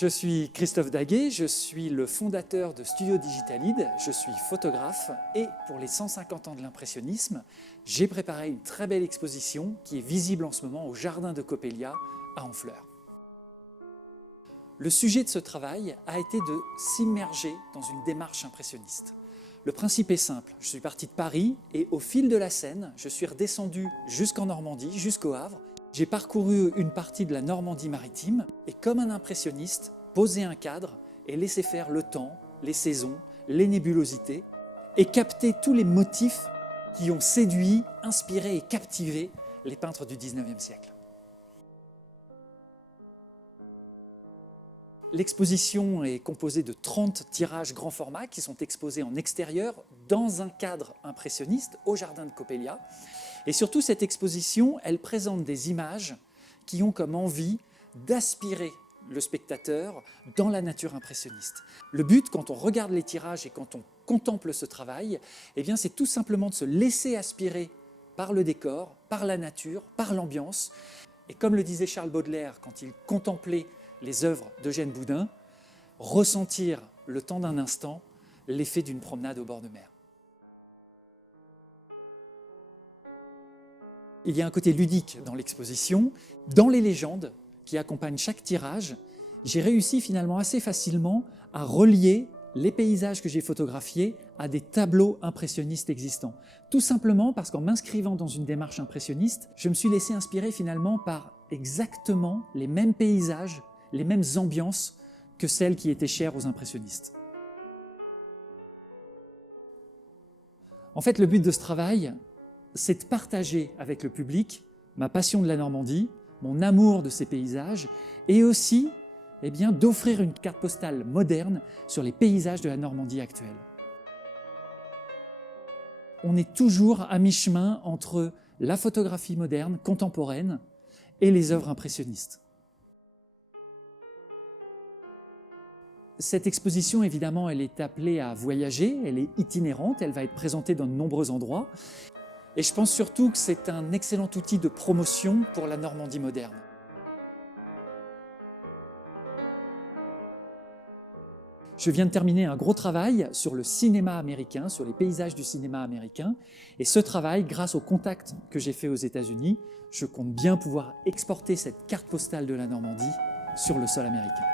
Je suis Christophe Daguet, je suis le fondateur de Studio Digitalide, je suis photographe et pour les 150 ans de l'impressionnisme, j'ai préparé une très belle exposition qui est visible en ce moment au Jardin de Coppelia à Honfleur. Le sujet de ce travail a été de s'immerger dans une démarche impressionniste. Le principe est simple, je suis parti de Paris et au fil de la Seine, je suis redescendu jusqu'en Normandie, jusqu'au Havre. J'ai parcouru une partie de la Normandie maritime et comme un impressionniste, posé un cadre et laissé faire le temps, les saisons, les nébulosités et capter tous les motifs qui ont séduit, inspiré et captivé les peintres du XIXe siècle. L'exposition est composée de 30 tirages grand format qui sont exposés en extérieur dans un cadre impressionniste au Jardin de Coppelia. Et surtout, cette exposition, elle présente des images qui ont comme envie d'aspirer le spectateur dans la nature impressionniste. Le but, quand on regarde les tirages et quand on contemple ce travail, eh bien, c'est tout simplement de se laisser aspirer par le décor, par la nature, par l'ambiance. Et comme le disait Charles Baudelaire quand il contemplait les œuvres d'Eugène Boudin, ressentir le temps d'un instant, l'effet d'une promenade au bord de mer. Il y a un côté ludique dans l'exposition. Dans les légendes qui accompagnent chaque tirage, j'ai réussi finalement assez facilement à relier les paysages que j'ai photographiés à des tableaux impressionnistes existants. Tout simplement parce qu'en m'inscrivant dans une démarche impressionniste, je me suis laissé inspirer finalement par exactement les mêmes paysages, les mêmes ambiances que celles qui étaient chères aux impressionnistes. En fait, le but de ce travail, c'est de partager avec le public ma passion de la Normandie, mon amour de ces paysages, et aussi d'offrir une carte postale moderne sur les paysages de la Normandie actuelle. On est toujours à mi-chemin entre la photographie moderne, contemporaine, et les œuvres impressionnistes. Cette exposition, évidemment, elle est appelée à voyager, elle est itinérante, elle va être présentée dans de nombreux endroits. Et je pense surtout que c'est un excellent outil de promotion pour la Normandie moderne. Je viens de terminer un gros travail sur le cinéma américain, sur les paysages du cinéma américain. Et ce travail, grâce au contact que j'ai fait aux États-Unis, je compte bien pouvoir exporter cette carte postale de la Normandie sur le sol américain.